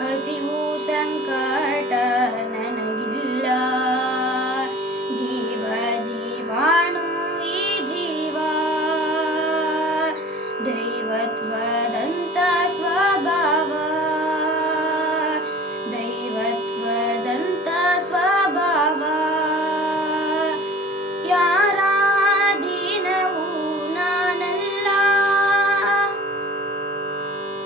ಹಸಿವು ಸಂಕಟ ನನಗಿಲ್ಲ ಜೀವ ಜೀವಾಣು ಈ ಜೀವ ದೈವತ್ವ